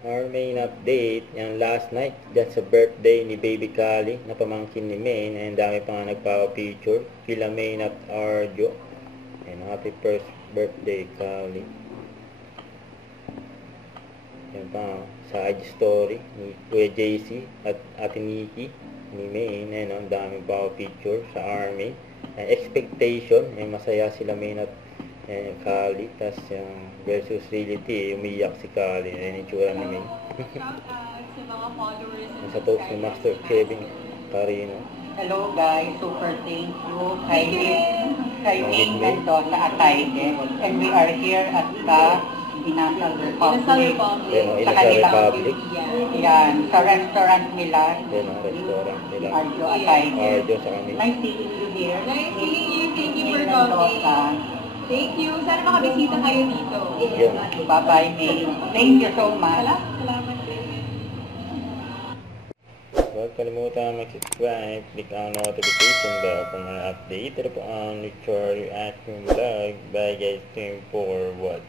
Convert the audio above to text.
Our main update, yung last night, dyan sa birthday ni Baby Kali, na pamangkin ni Maine, and dami pa nga nagpapa-picture, kila Maine at Arjo. And happy first birthday, Kali. Yan pa, sa IG story ni Kuya JC at Ate Nikki ni Maine, and ang daming picture sa army. And expectation, masaya sila Maine at Kali, tas yung versus reality, umiyak si Kali, yung itsura ni Maine. Sa mga followers. Sa post ni Master Kevin Carino. Hello guys, super thank you kay Maine Mendoza at Taide. And we are here at the Inasal Republic. Sa kanilang, yan, sa restaurant nila. Yan ang restaurant nila. Arjo at Taide. Arjo sa kami. Nice seeing you here. Nice seeing you. Thank you for coming. Thank you. Sana makabisita kayo dito. Yeah. Bye-bye, Maine. Thank you so much. Salamat din. Huwag kalimutan mag-subscribe, click ang notification bell kung update. Ito po ang Victoria Action Vlog. Bye guys, team for what?